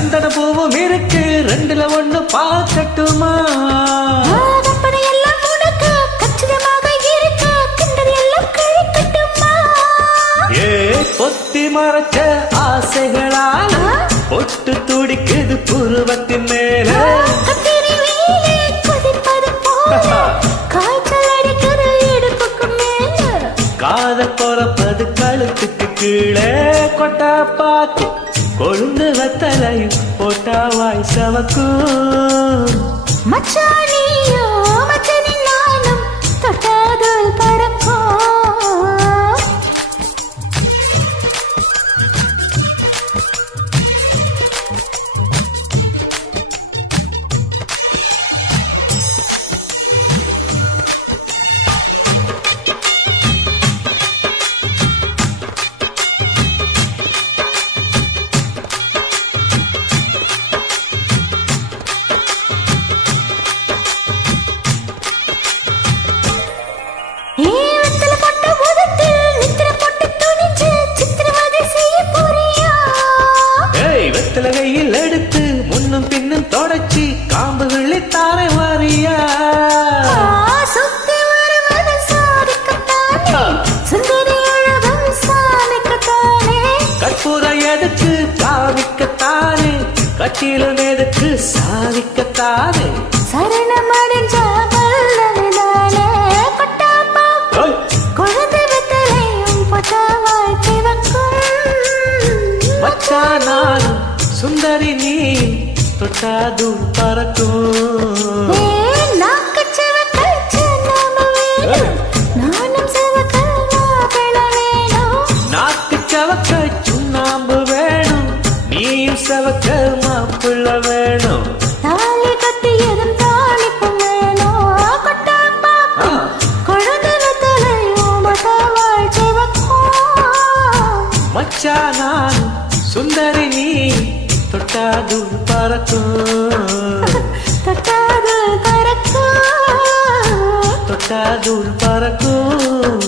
சந்தன பூவும் இருக்கு, ரெண்டுல ஒண்ணு பார்க்கட்டுமா? பொத்தி மறைச்ச ஆசைகளால் பொட்டு துடிக்குது புருவத்தின் மேல. காதல் பொறப்பது கழுத்துக்கு கீழே. கொட்டா பாக்கு கொழுந்து வத்தலையும் போட்டா வாய் சவக்கும். மச்சானியோ மச்சனி நானும் தொட்டாதல் பறக்கும். வெத்தலகையில் எடுத்து முன்னும் பின்னும் தொடச்சி காம்பு விழித்தாரை வாரியா? கற்பூரம் எதுக்கு காவிக்கத்தானே, கட்டிலும் எதுக்கு சாவிக்கத்தானே? சரணமடைஞ்ச பல்லவிதானே கொட்டாப்பா கொழுந்து வெத்தலையும் பொட்டாவாய் சிவக்கும். மச்சானானும் சுந்தரி நீ தொட்டாதும் பறக்கும். நாக்கு சிவக்க நானும் சிவக்க வேணும். நாக்கு சவக்க சுண்ணாம்பு வேணும், நீயும் சவக்க மாப்பிள்ள வேணும். தாலி கட்டியதும் தாலிக்கும் வேணும். கொட்டாப்பா கொழுந்து வெத்தலையும் பொட்டாவாய் சிவக்கும். மச்சானானும் சுந்தரி நீ தொட்டாதும் பறக்கும். தொட்டாதும் பறக்கும். தொட்டாதும் பறக்கும்.